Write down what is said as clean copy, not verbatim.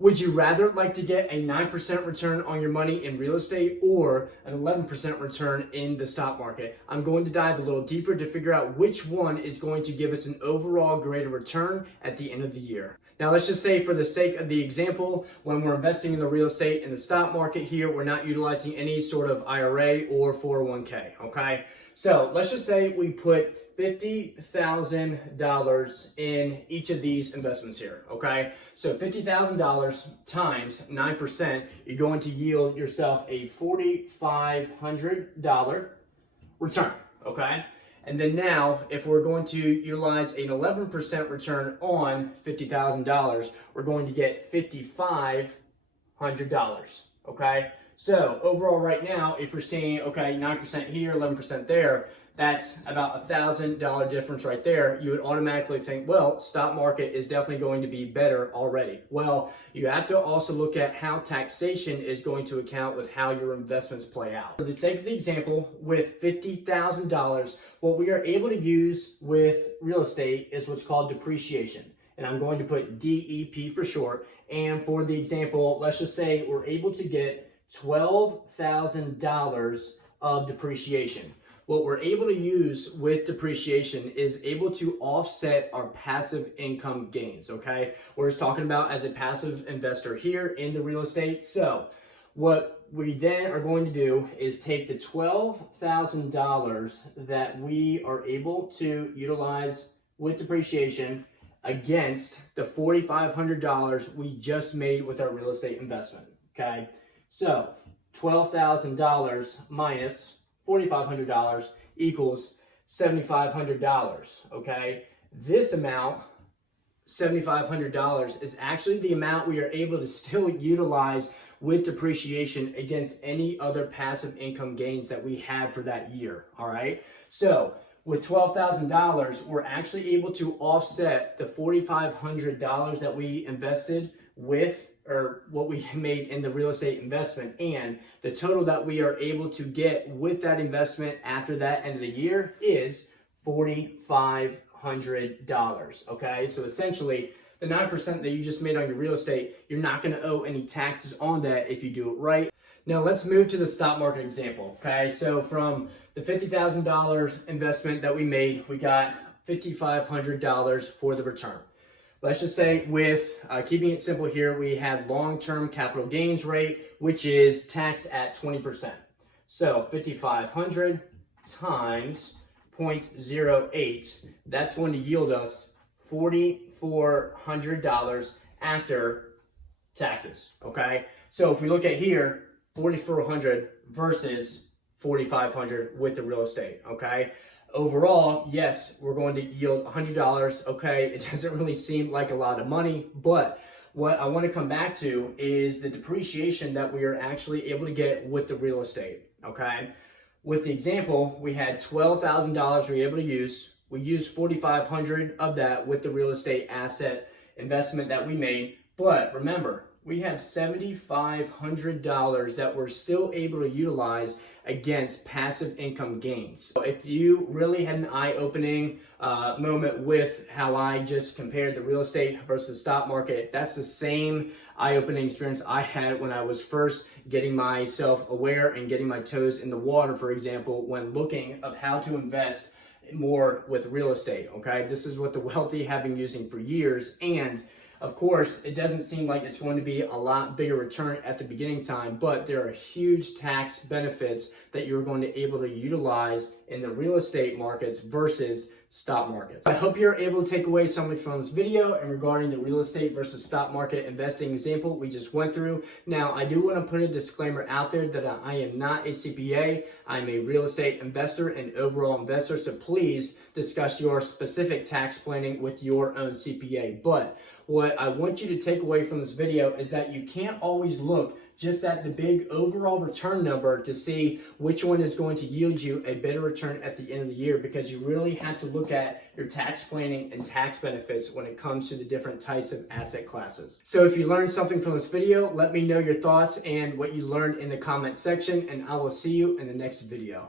Would you rather like to get a 9% return on your money in real estate or an 11% return in the stock market? I'm going to dive a little deeper to figure out which one is going to give us an overall greater return at the end of the year. Now, let's just say for the sake of the example, when we're investing in the real estate in the stock market here, we're not utilizing any sort of IRA or 401k, okay? So let's just say we put $50,000 in each of these investments here, okay? So $50,000 times 9%, you're going to yield yourself a $4,500 return, okay? And then now, if we're going to utilize an 11% return on $50,000, we're going to get $5,500, okay? So overall right now, if you're seeing, okay, 9% here, 11% there, that's about $1,000 difference right there. You would automatically think, well, stock market is definitely going to be better already. Well, you have to also look at how taxation is going to account with how your investments play out. For the sake of the example, with $50,000, what we are able to use with real estate is what's called depreciation. And I'm going to put DEP for short. And for the example, let's just say we're able to get $12,000 of depreciation. What we're able to use with depreciation is able to offset our passive income gains, okay? We're just talking about as a passive investor here in the real estate. So what we then are going to do is take the $12,000 that we are able to utilize with depreciation against the $4,500 we just made with our real estate investment, okay? So $12,000 minus $4,500 equals $7,500, okay? This amount, $7,500, is actually the amount we are able to still utilize with depreciation against any other passive income gains that we had for that year, all right? So with $12,000, we're actually able to offset the $4,500 that we invested with, or what we made in the real estate investment, and the total that we are able to get with that investment after that end of the year is $4,500, okay? So essentially, the 9% that you just made on your real estate, you're not gonna owe any taxes on that if you do it right. Now let's move to the stock market example, okay? So from the $50,000 investment that we made, we got $5,500 for the return. Let's just say with, keeping it simple here, we have long-term capital gains rate, which is taxed at 20%. So 5,500 times 0.08, that's going to yield us $4,400 after taxes, okay? So if we look at here, 4,400 versus 4,500 with the real estate, okay? Overall, yes, we're going to yield $100, okay? It doesn't really seem like a lot of money, but what I want to come back to is the depreciation that we are actually able to get with the real estate, okay? With the example, we had $12,000 we were able to use. We used $4,500 of that with the real estate asset investment that we made, but remember, we have $7,500 that we're still able to utilize against passive income gains. So if you really had an eye-opening moment with how I just compared the real estate versus stock market, that's the same eye-opening experience I had when I was first getting myself aware and getting my toes in the water, for example, when looking of how to invest more with real estate, okay? This is what the wealthy have been using for years, and of course, it doesn't seem like it's going to be a lot bigger return at the beginning time, but there are huge tax benefits that you're going to be able to utilize in the real estate markets versus stock markets. I hope you're able to take away something from this video and regarding the real estate versus stock market investing example we just went through. Now, I do want to put a disclaimer out there that I am not a CPA. I'm a real estate investor and overall investor, so please discuss your specific tax planning with your own CPA. But what I want you to take away from this video is that you can't always look just at the big overall return number to see which one is going to yield you a better return at the end of the year, because you really have to look at your tax planning and tax benefits when it comes to the different types of asset classes. So if you learned something from this video, let me know your thoughts and what you learned in the comment section, and I will see you in the next video.